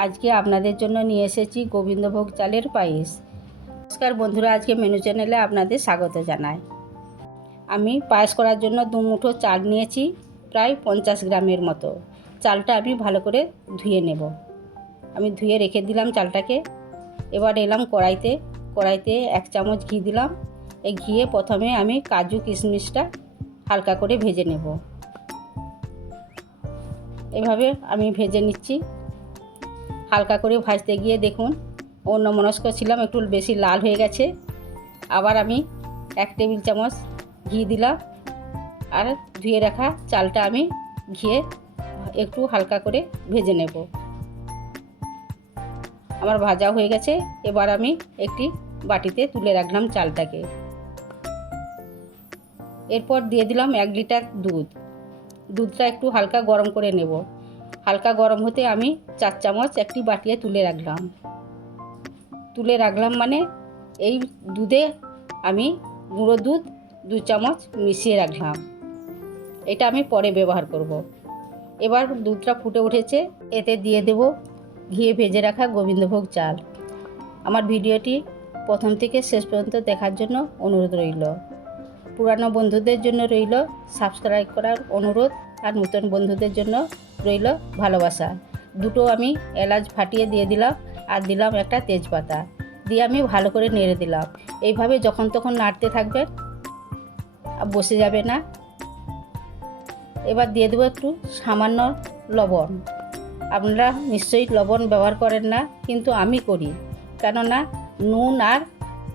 আজকে আপনাদের জন্য নিয়ে এসেছি গোবিন্দভোগ চালের পায়েস। নমস্কার বন্ধুরা, আজকে মেনু চ্যানেলে আপনাদের স্বাগত জানাই। আমি পায়েস করার জন্য দু মুঠো চাল নিয়েছি, প্রায় পঞ্চাশ গ্রামের মতো। চালটা আমি ভালো করে ধুয়ে নেব। আমি ধুয়ে রেখে দিলাম চালটাকে। এবার এলাম কড়াইতে। কড়াইতে এক চামচ ঘি দিলাম। এই ঘিয়ে প্রথমে আমি কাজু কিশমিশটা হালকা করে ভেজে নেব। এভাবে আমি ভেজে নিচ্ছি। হালকা করে ভাজতে গিয়ে দেখুন অন্য মনস্ক ছিলাম, একটু বেশি লাল হয়ে গেছে। আবার আমি এক টেবিল চামচ ঘি দিলাম আর ধুয়ে রাখা চালটা আমি ঘিয়ে একটু হালকা করে ভেজে নেব। আমার ভাজা হয়ে গেছে, এবার আমি একটি বাটিতে তুলে রাখলাম চালটাকে। এরপর দিয়ে দিলাম এক লিটার দুধ। দুধটা একটু হালকা গরম করে নেব। হালকা গরম হতে আমি চার চামচ একটি বাটিয়ে তুলে রাখলাম। তুলে রাখলাম মানে এই দুধে আমি গুঁড়ো দুধ দু চামচ মিশিয়ে রাখলাম। এটা আমি পরে ব্যবহার করব। এবার দুধটা ফুটে উঠেছে, এতে দিয়ে দেব ঘিয়ে ভেজে রাখা গোবিন্দভোগ চাল। আমার ভিডিওটি প্রথম থেকে শেষ পর্যন্ত দেখার জন্য অনুরোধ রইল। পুরানো বন্ধুদের জন্য রইল সাবস্ক্রাইব করার অনুরোধ আর নতুন বন্ধুদের জন্য রইল ভালোবাসা। দুটো আমি এলাচ ফাটিয়ে দিয়ে দিলাম আর দিলাম একটা তেজপাতা। দিয়ে আমি ভালো করে নেড়ে দিলাম। এইভাবে যখন তখন নাড়তে থাকবেন বসে যাবে না। এবার দিয়ে দেবো একটু সামান্য লবণ। আপনারা নিশ্চয়ই লবণ ব্যবহার করেন না, কিন্তু আমি করি। কেননা নুন আর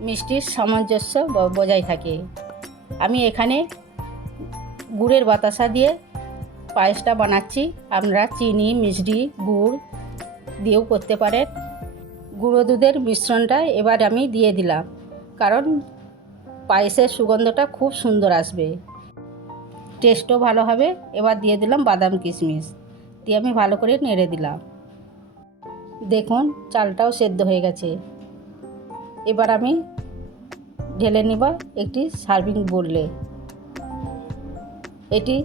মিষ্টির সামঞ্জস্য বজায় থাকে। আমি এখানে গুড়ের বাতাসা দিয়ে পায়েসটা বানাচ্ছি। আপনারা চিনি, মিষ্টি, গুড় দিয়েও করতে পারেন। গুঁড়ো দুধের মিশ্রণটা এবার আমি দিয়ে দিলাম, কারণ পায়েসের সুগন্ধটা খুব সুন্দর আসবে। টেস্টও ভালো হবে। এবার দিয়ে দিলাম বাদাম কিশমিশ, দিয়ে আমি ভালো করে নেড়ে দিলাম। দেখুন, চালটাও সেদ্ধ হয়ে গেছে। এবার আমি ঢেলে নেব একটি সার্ভিং বললে এটি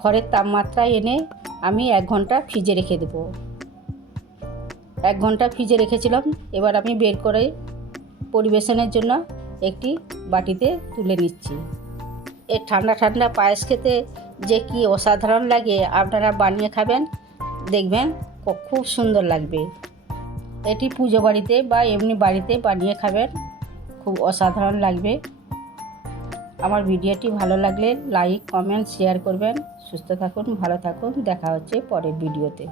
ঘরের তাপমাত্রায় এনে আমি এক ঘণ্টা ফ্রিজে রেখে দেবো। এক ঘণ্টা ফ্রিজে রেখেছিলাম, এবার আমি বের করে পরিবেশনের জন্য একটি বাটিতে তুলে নিচ্ছি। এ ঠান্ডা ঠান্ডা পায়েস খেতে যে কি অসাধারণ লাগে, আপনারা বানিয়ে খাবেন, দেখবেন খুব সুন্দর লাগবে। এটি পুজো বাড়িতে বা এমনি বাড়িতে বানিয়ে খাবেন। খুব অসাধারণ লাগবে। আমার ভিডিওটি ভালো লাগলে লাইক, কমেন্ট, শেয়ার করবেন। সুস্থ থাকুন, ভালো থাকুন। দেখা হচ্ছে পরের ভিডিওতে।